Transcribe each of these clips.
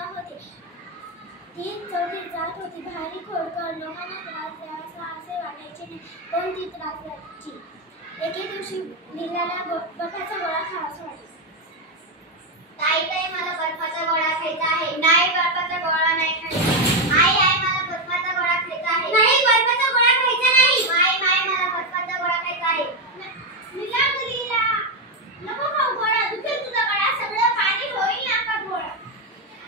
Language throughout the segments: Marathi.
लीला होती. ती चौथीत जात होती. भारी खोडकर, लोकांना त्रास द्यावा असे वाटायचे नाही, पण ती त्रास द्यायची. एके दिवशी लीलाला बर्फाचा गोळा खावासा वाटला. ताई ताई मला बर्फाचा गोळा खायचा आहे. नाही, बर्फाचा गोळा नाही खायचा. आई आई मला बर्फाचा गोळा खायचा आहे. नाही, बर्फाचा गोळा खायचा नाही. माय माय मला बर्फाचा गोळा खायचा आहे. लीला लीला नको खाऊ गोळा, दुखेल तुझा गळा, सगळं पाणी होईल नाकात गोळा.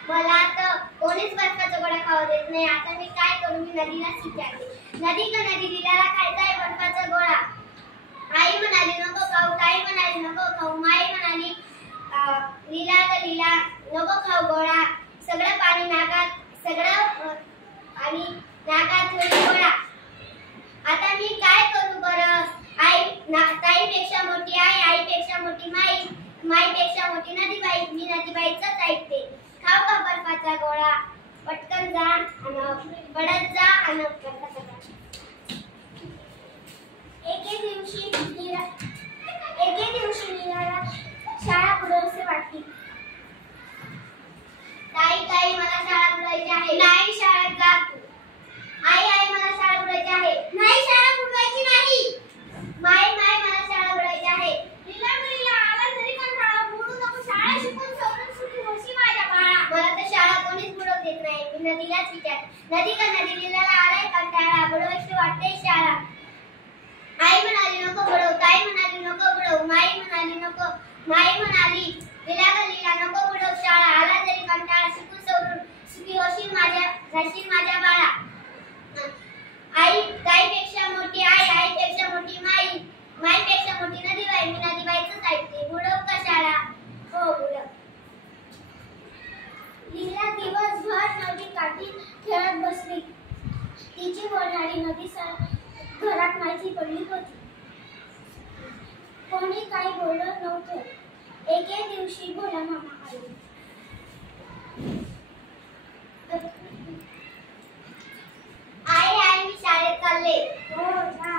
मला तर कोणीच बर्फाचा गोळा खाऊ देत नाही. आता मी काय करू? मी नदीलाच विचारते. नदी का नदी, लीलाला खायचा आहे बर्फाचा गोळा. आई म्हणाली नको खाऊ, ताई म्हणाली नको खाऊ, माई म्हणाली लीला ग लीला नको खाऊ गोळा, सगळं पाणी नाकात, सगळं आणि नाकात होईल गोळा. आता मी काय करू बरं? आई ताईपेक्षा मोठी आई, आईपेक्षा मोठी माई, माईपेक्षा मोठी नदीबाई, मी नदीबाईचंच ऐकते. खाऊ का बर्फाचा गोळा? पटकन जा आणि पडत जा आणि बर्फाचा गोळा. एके दिवशी लीलाला शाळा बुडवशी वाटली. ताई ताई मला शाळा बुडवायची आहे. नाही, शाळेत जा तू. आई आई मला शाळा बुडवायची आहे. नाही, शाळा बुडवायची नाही. माई माई मला शाळा बुडवायची आहे. लीला लीला आला तरी कंटाळा, बुडू नको, शाळा शिकून सवरून सुखी होशी माझ्या बाळा. मला तर शाळा कोणीच बुडवू देत नाही. मी नदीलाच विचार. नदी का नदी, लीलाला आलाय कंटाळा, बुडवायची वाटते शाळा. आई म्हणाली नको बुडव, ताई म्हणाली नको बुडव, माई म्हणाली नको, माई म्हणाली लीला ग लीला नको बुडव शाळा, आला तरी कंटाळा, शिकून सवरून सुखी होशील माझ्या बाळा. आई ताईपेक्षा मोठी आई, आईपेक्षा मोठी माई, माईपेक्षा मोठी नदीबाई, मी नदीबाईचंच ऐकते. बुडव का शाळा? हो बुडव. लीला दिवसभर नदी काठी खेळत बसली. तिची बोलणारी नदी घरात माहिती पडली होती. कोणी काही बोलत नव्हतं. एके दिवशी भोला मामा आले. आई आई मी शाळेत चालले. हो जा,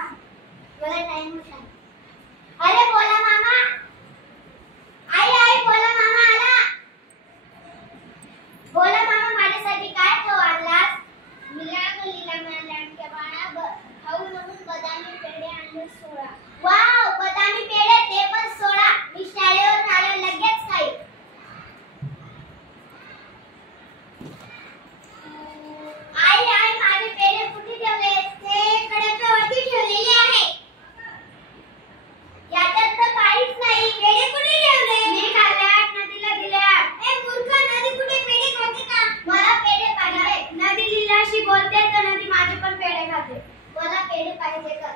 मला टाइम होता. अरे भोला मामा, आई आई भोला मामा आला. भोला मामा माझ्यासाठी काय खाऊ आणलास? लीला ग लीला म्हणाले आमच्या बाळा खाऊ म्हणून बदामी पेढे आणले 16. वाव, बदामी पेढे ते पण 16. मी शाळेवर आले लगेच खाईन. आई आई माझे पेढे कुठे ठेवले? ते कड्यावरती ठेवलेले आहे. याच्यात तर काहीच नाही. पेढे कुठे ठेवले? मी खाल्ल्यात, नदीला दिल्यात. ए मूर्ख, नदी कुठे पेढे खाते का? मला पेढे पाहिजे. नदी लीलाशी बोलते तर नदी माझे पण पेढे खाते. मला पेढे पाहिजे का?